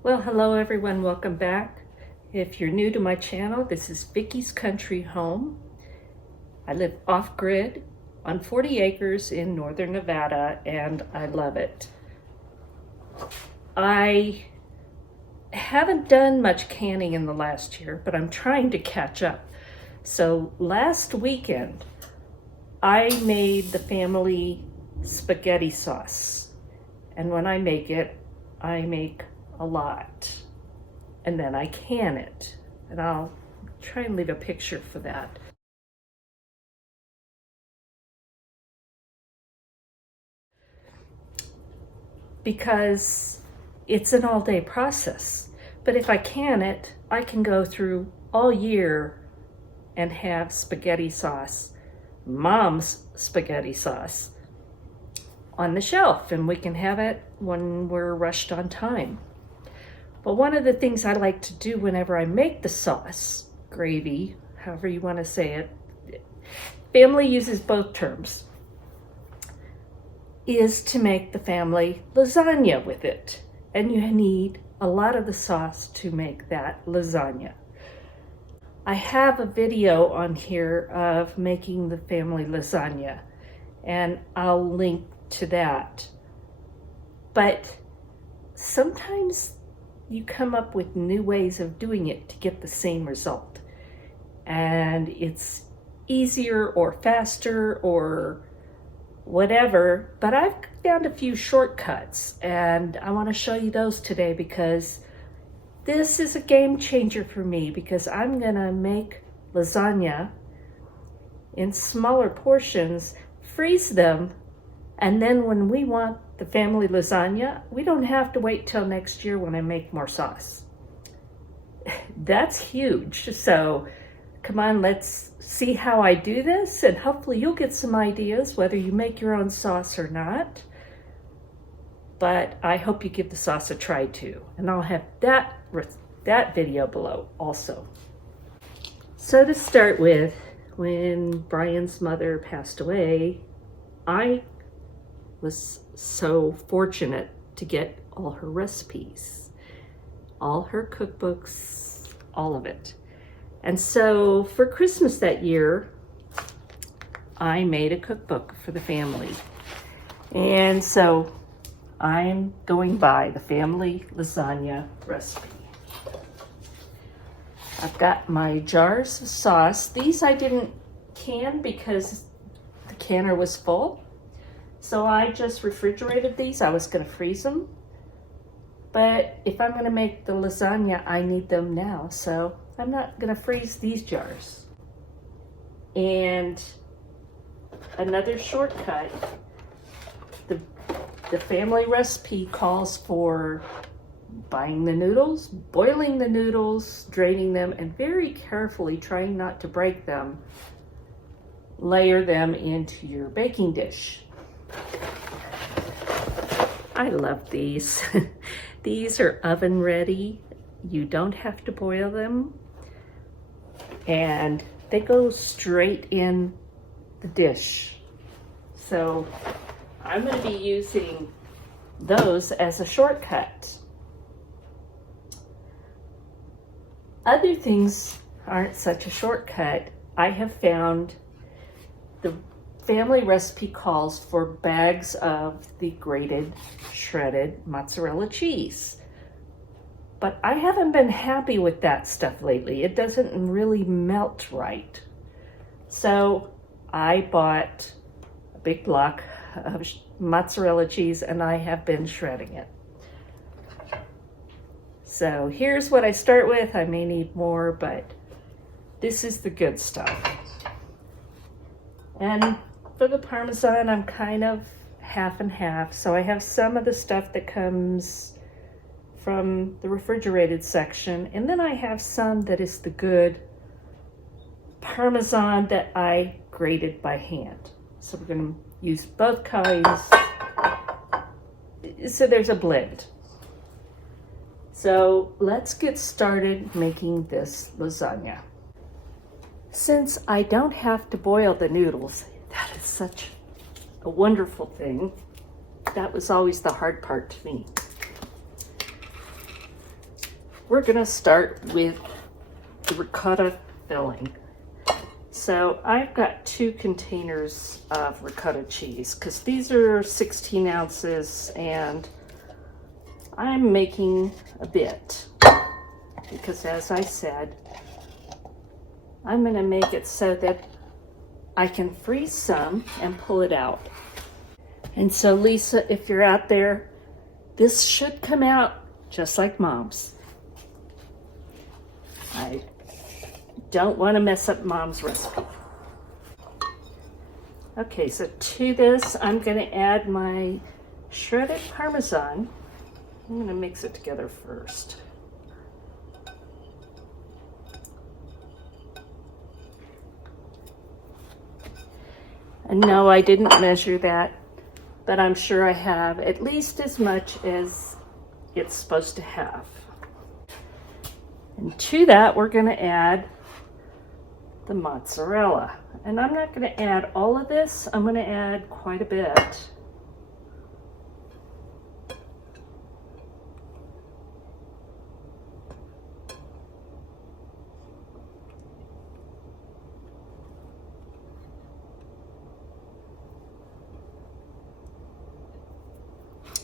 Well, hello everyone, welcome back. If you're new to my channel, this is Vickie's Country Home. I live off-grid on 40 acres in northern Nevada, and I love it. I haven't done much canning in the last year, but I'm trying to catch up. So last weekend, I made the family spaghetti sauce. And when I make it, I make a lot, and then I can it, and I'll try and leave a picture for that. Because it's an all-day process, but if I can it, I can go through all year and have spaghetti sauce, mom's spaghetti sauce, on the shelf, and we can have it when we're rushed on time. But one of the things I like to do whenever I make the sauce, gravy, however you want to say it, family uses both terms, is to make the family lasagna with it. And you need a lot of the sauce to make that lasagna. I have a video on here of making the family lasagna, and I'll link to that. But sometimes you come up with new ways of doing it to get the same result. And it's easier or faster or whatever, but I've found a few shortcuts, and I want to show you those today because this is a game changer for me, because I'm gonna make lasagna in smaller portions, freeze them, and then when we want the family lasagna, we don't have to wait till next year when I make more sauce. That's huge. So come on, let's see how I do this, and hopefully you'll get some ideas whether you make your own sauce or not. But I hope you give the sauce a try too. And I'll have that video below also. So to start with, when Brian's mother passed away, I was so fortunate to get all her recipes, all her cookbooks, all of it. And so for Christmas that year, I made a cookbook for the family. And so I'm going by the family lasagna recipe. I've got my jars of sauce. These I didn't can because the canner was full. So I just refrigerated these. I was going to freeze them. But if I'm going to make the lasagna, I need them now. So I'm not going to freeze these jars. And another shortcut, the family recipe calls for buying the noodles, boiling the noodles, draining them, and very carefully, trying not to break them, layer them into your baking dish. I love these. These are oven ready. You don't have to boil them. And they go straight in the dish. So I'm going to be using those as a shortcut. Other things aren't such a shortcut. I have found the family recipe calls for bags of the grated, shredded mozzarella cheese. But I haven't been happy with that stuff lately. It doesn't really melt right. So I bought a big block of mozzarella cheese, and I have been shredding it. So here's what I start with. I may need more, but this is the good stuff. And for the parmesan, I'm kind of half and half. So I have some of the stuff that comes from the refrigerated section, and then I have some that is the good parmesan that I grated by hand. So we're going to use both kinds. So there's a blend. So let's get started making this lasagna. Since I don't have to boil the noodles, that is such a wonderful thing. That was always the hard part to me. we're gonna start with the ricotta filling. So I've got 2 containers of ricotta cheese because these are 16 ounces and I'm making a bit because, as I said, I'm gonna make it so that I can freeze some and pull it out. And so Lisa, if you're out there, this should come out just like Mom's. I don't want to mess up Mom's recipe. Okay, so to this, I'm going to add my shredded parmesan. I'm going to mix it together first. And no, I didn't measure that, but I'm sure I have at least as much as it's supposed to have. And to that, we're going to add the mozzarella. And I'm not going to add all of this. I'm going to add quite a bit.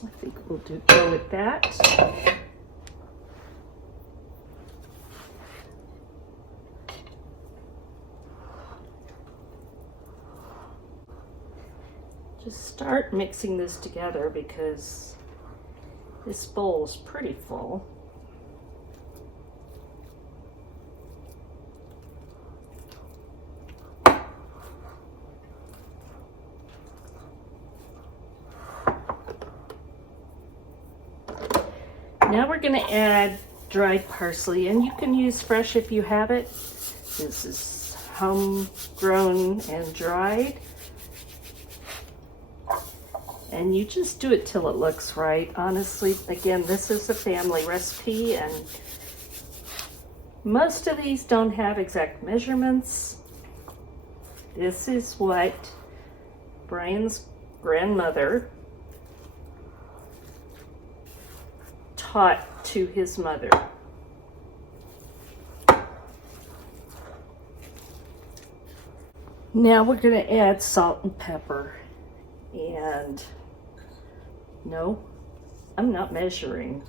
I think we'll go with that. Just start mixing this together because this bowl is pretty full. Now we're going to add dried parsley, and you can use fresh if you have it. This is homegrown and dried. And you just do it till it looks right. Honestly, again, this is a family recipe, and most of these don't have exact measurements. This is what Brian's grandmother taught to his mother. Now we're going to add salt and pepper. And no, I'm not measuring.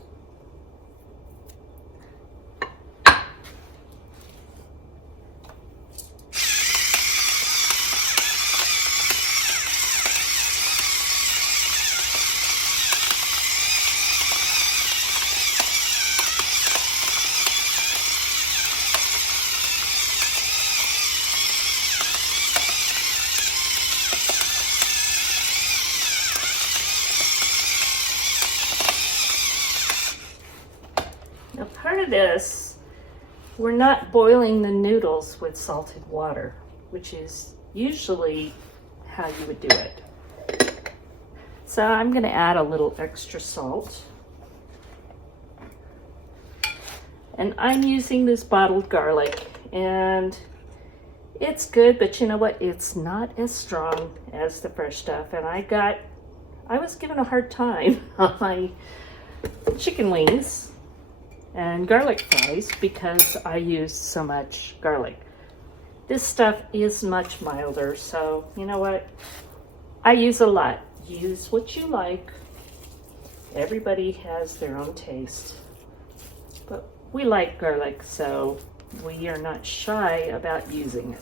Now, part of this, we're not boiling the noodles with salted water, which is usually how you would do it. So I'm going to add a little extra salt. And I'm using this bottled garlic, and it's good, but you know what? It's not as strong as the fresh stuff. And I was given a hard time on my chicken wings and garlic fries because I used so much garlic. This stuff is much milder, so you know what? I use a lot. Use what you like. Everybody has their own taste. But we like garlic, so we are not shy about using it.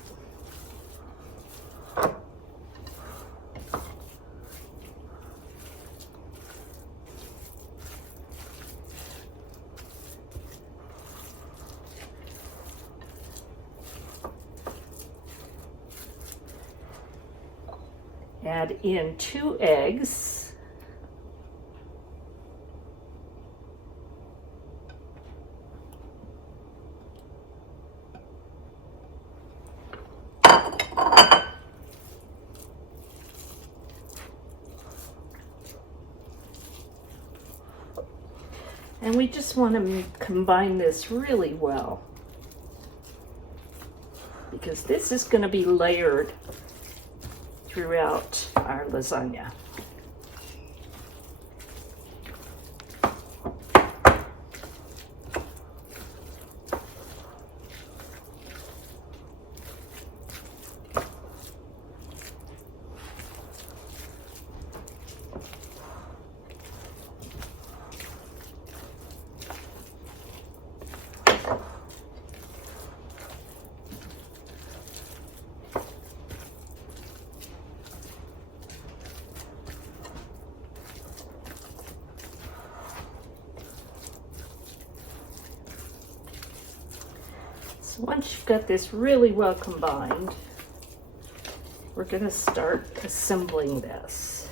Add in 2 eggs. And we just want to combine this really well, because this is going to be layered throughout our lasagna. So once you've got this really well combined, we're going to start assembling this.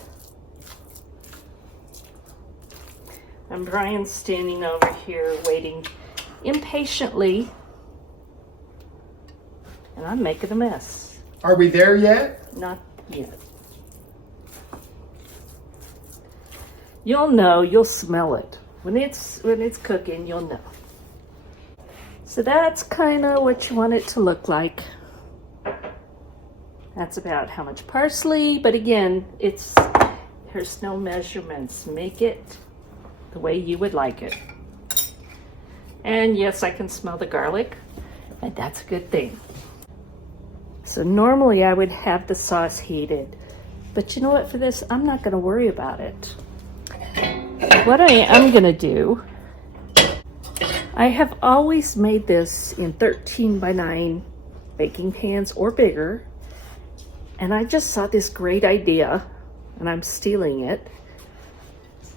And Brian's standing over here waiting impatiently, and I'm making a mess. Are we there yet? Not yet. You'll know, you'll smell it. When it's cooking, you'll know. So that's kind of what you want it to look like. That's about how much parsley, but again, there's no measurements. Make it the way you would like it. And yes, I can smell the garlic, and that's a good thing. So normally I would have the sauce heated, but you know what, for this, I'm not gonna worry about it. What I am gonna do, I have always made this in 13x9 baking pans or bigger, and I just saw this great idea, and I'm stealing it.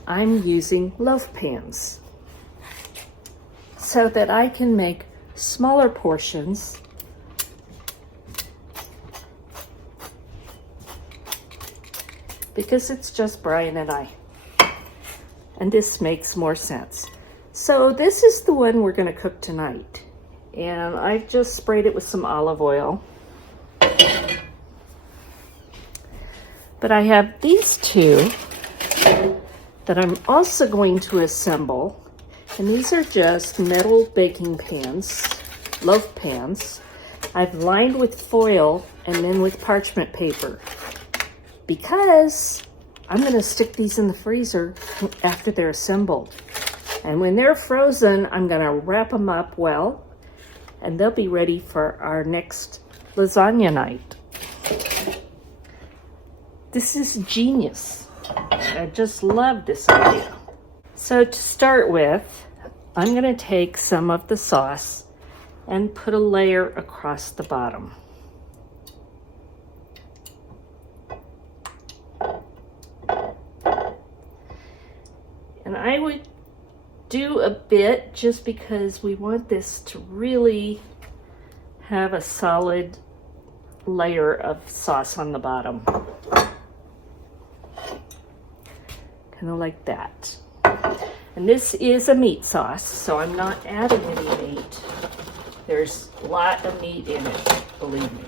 I'm using loaf pans so that I can make smaller portions because it's just Brian and I. And this makes more sense. So this is the one we're going to cook tonight. And I've just sprayed it with some olive oil. But I have these two that I'm also going to assemble. And these are just metal baking pans, loaf pans. I've lined with foil and then with parchment paper, because I'm going to stick these in the freezer after they're assembled. And when they're frozen, I'm going to wrap them up well, and they'll be ready for our next lasagna night. This is genius. I just love this idea. So to start with, I'm going to take some of the sauce and put a layer across the bottom. And I would do a bit just because we want this to really have a solid layer of sauce on the bottom. Kind of like that. And this is a meat sauce, so I'm not adding any meat. There's a lot of meat in it, believe me.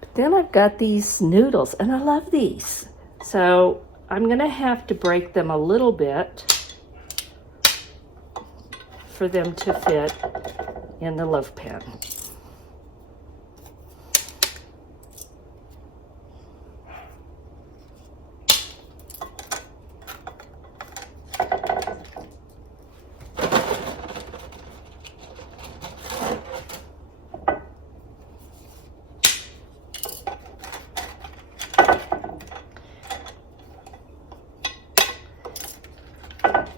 But then I've got these noodles, and I love these. So I'm gonna have to break them a little bit for them to fit in the loaf pan.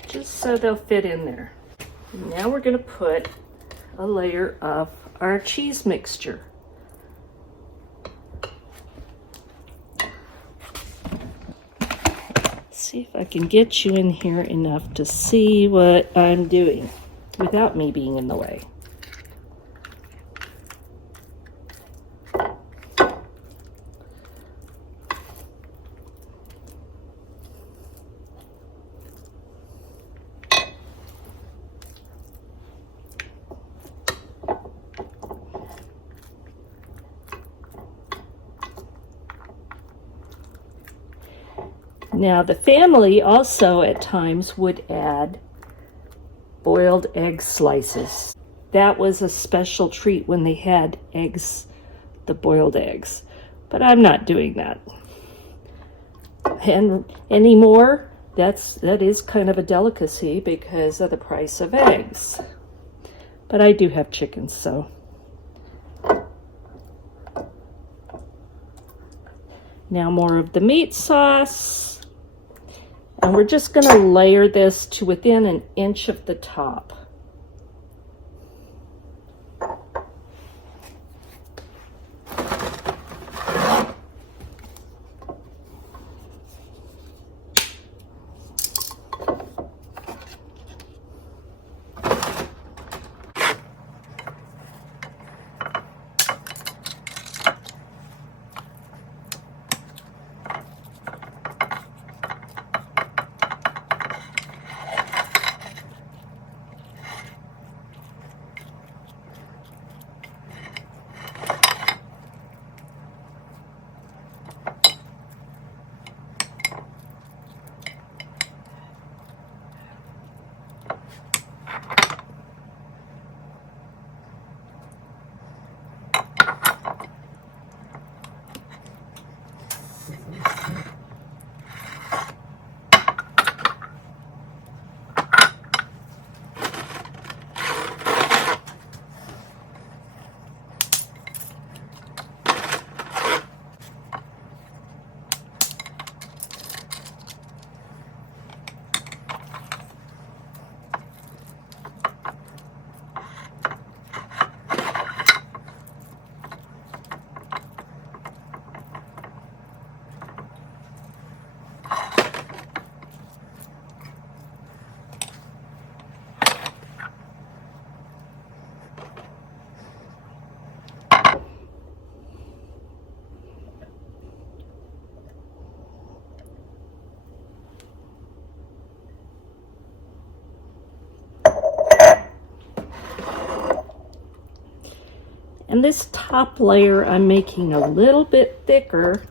Just so they'll fit in there. Now we're going to put a layer of our cheese mixture. See if I can get you in here enough to see what I'm doing without me being in the way. Now the family also at times would add boiled egg slices. That was a special treat when they had eggs, the boiled eggs. But I'm not doing that. And anymore, that is kind of a delicacy because of the price of eggs. But I do have chickens, so. Now more of the meat sauce. And we're just going to layer this to within an inch of the top. And this top layer I'm making a little bit thicker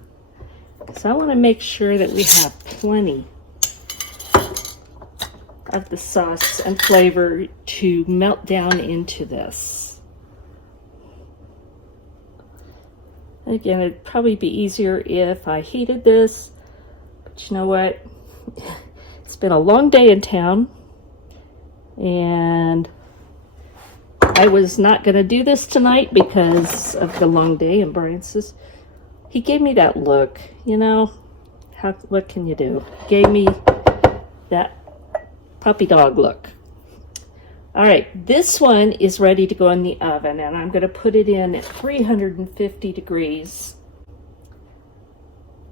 because I want to make sure that we have plenty of the sauce and flavor to melt down into this. Again, it'd probably be easier if I heated this, but you know what? It's been a long day in town, and I was not going to do this tonight because of the long day, and Brian says, he gave me that look, you know, what can you do? Gave me that puppy dog look. All right, this one is ready to go in the oven, and I'm going to put it in at 350 degrees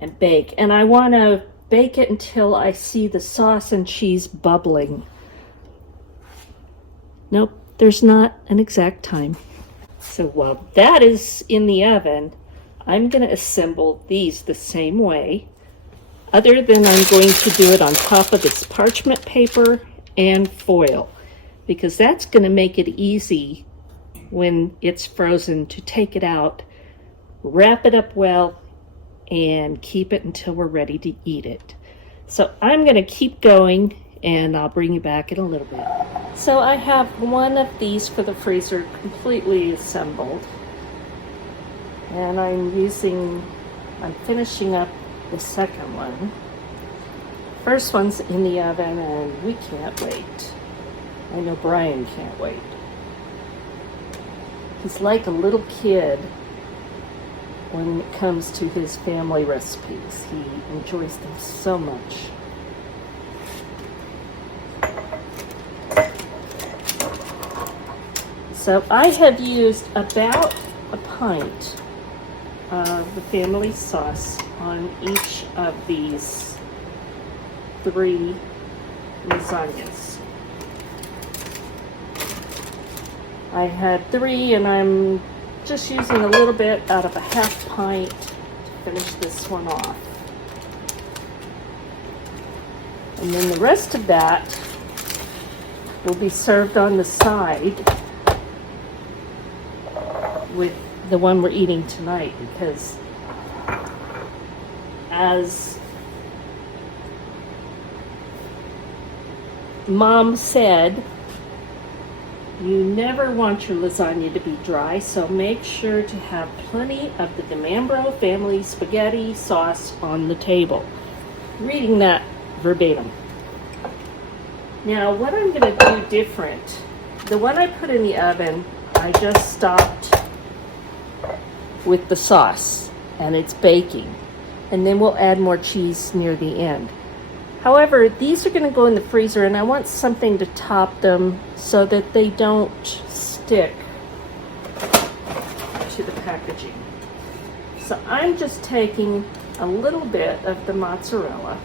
and bake. And I want to bake it until I see the sauce and cheese bubbling. Nope, there's not an exact time. So while that is in the oven, I'm going to assemble these the same way, other than I'm going to do it on top of this parchment paper and foil, because that's going to make it easy when it's frozen to take it out, wrap it up well, and keep it until we're ready to eat it. So I'm going to keep going, and I'll bring you back in a little bit. So I have one of these for the freezer completely assembled, and I'm finishing up the second one. First one's in the oven, and we can't wait. I know Brian can't wait. He's like a little kid when it comes to his family recipes. He enjoys them so much. So I have used about a pint of the family sauce on each of these 3 lasagnas. I had 3, and I'm just using a little bit out of a half pint to finish this one off. And then the rest of that will be served on the side with the one we're eating tonight, because as Mom said, you never want your lasagna to be dry, so make sure to have plenty of the DiMambro family spaghetti sauce on the table. Reading that verbatim. Now, what I'm going to do different, the one I put in the oven, I just stopped with the sauce, and it's baking. And then we'll add more cheese near the end. However, these are going to go in the freezer, and I want something to top them so that they don't stick to the packaging. So I'm just taking a little bit of the mozzarella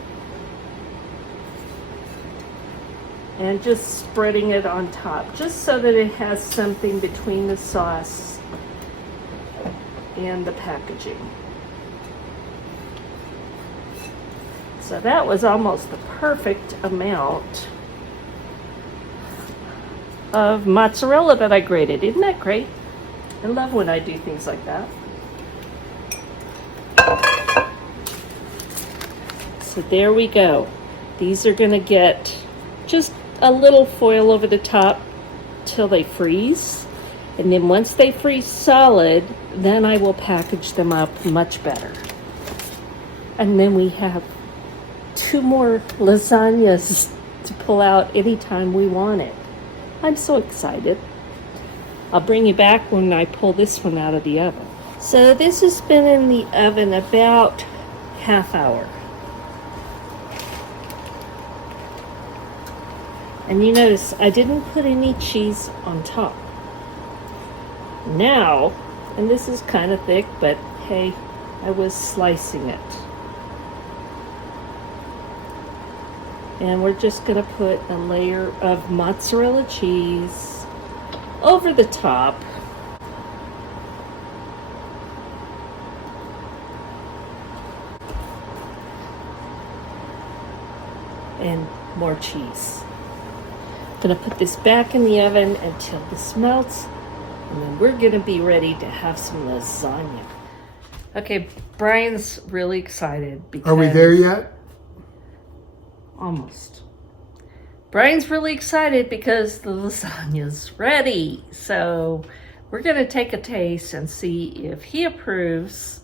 and just spreading it on top, just so that it has something between the sauce and the packaging. So that was almost the perfect amount of mozzarella that I grated. Isn't that great? I love when I do things like that. So there we go. These are going to get just a little foil over the top till they freeze. And then once they freeze solid, then I will package them up much better. And then we have 2 more lasagnas to pull out anytime we want it. I'm so excited. I'll bring you back when I pull this one out of the oven. So this has been in the oven about half hour. And you notice I didn't put any cheese on top. Now, and this is kind of thick, but hey, I was slicing it. And we're just going to put a layer of mozzarella cheese over the top. And more cheese. I'm going to put this back in the oven until this melts. And then we're gonna be ready to have some lasagna. Okay, Brian's really excited because... Are we there yet? Almost. Brian's really excited because the lasagna's ready. So we're gonna take a taste and see if he approves.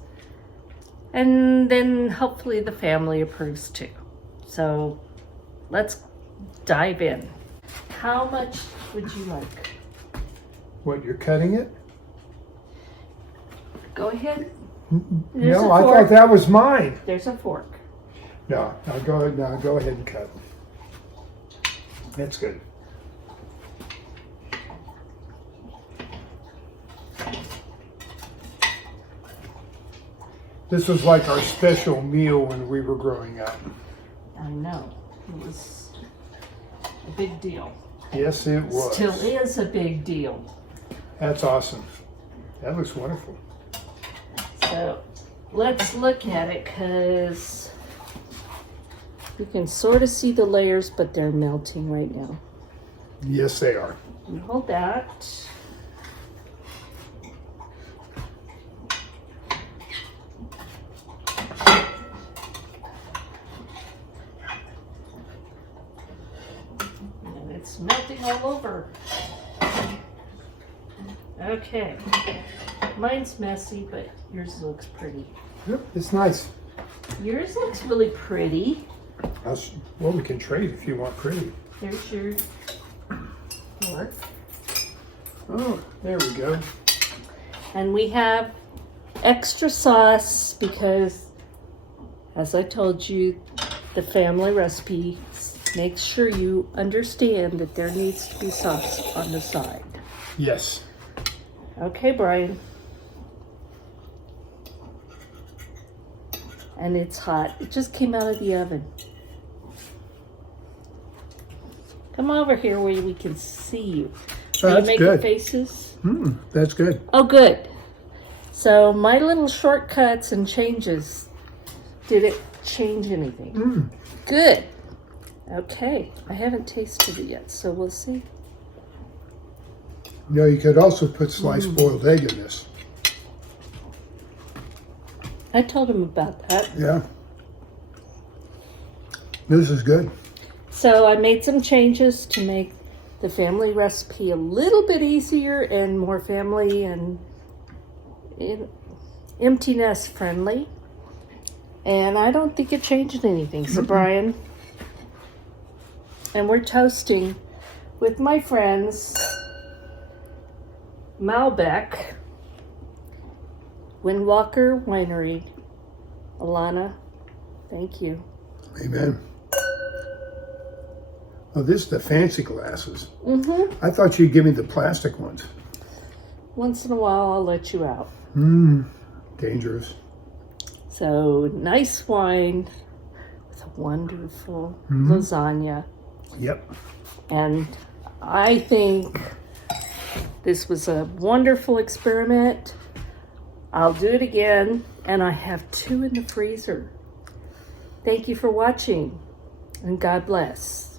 And then hopefully the family approves too. So let's dive in. How much would you like? What, you're cutting it? Go ahead. No, I thought that was mine. There's a fork. No, go ahead and cut. That's good. This was like our special meal when we were growing up. I know. It was a big deal. Yes, it was. Still is a big deal. That's awesome. That looks wonderful. So let's look at it because you can sort of see the layers, but they're melting right now. Yes, they are. You hold that. And it's melting all over. Okay. Mine's messy, but yours looks pretty. Yep, it's nice. Yours looks really pretty. Well, we can trade if you want pretty. There's your fork. Oh, there we go. And we have extra sauce because, as I told you, the family recipe makes sure you understand that there needs to be sauce on the side. Yes. Okay, Brian. And it's hot. It just came out of the oven. Come over here where we can see you. Are That's you making good. faces? That's good. Oh, good. So my little shortcuts and changes, did it change anything? Good. Okay. I haven't tasted it yet, so we'll see. You know, you could also put sliced boiled egg in this. I told him about that. Yeah. This is good. So I made some changes to make the family recipe a little bit easier and more family and empty nest friendly. And I don't think it changed anything. So Brian, and we're toasting with my friends Malbec, Windwalker Winery. Alana, thank you. Amen. Oh, this is the fancy glasses. Mm-hmm. I thought you'd give me the plastic ones. Once in a while, I'll let you out. Dangerous. So, nice wine with a wonderful lasagna. Yep. And I think this was a wonderful experiment. I'll do it again, and I have 2 in the freezer. Thank you for watching, and God bless.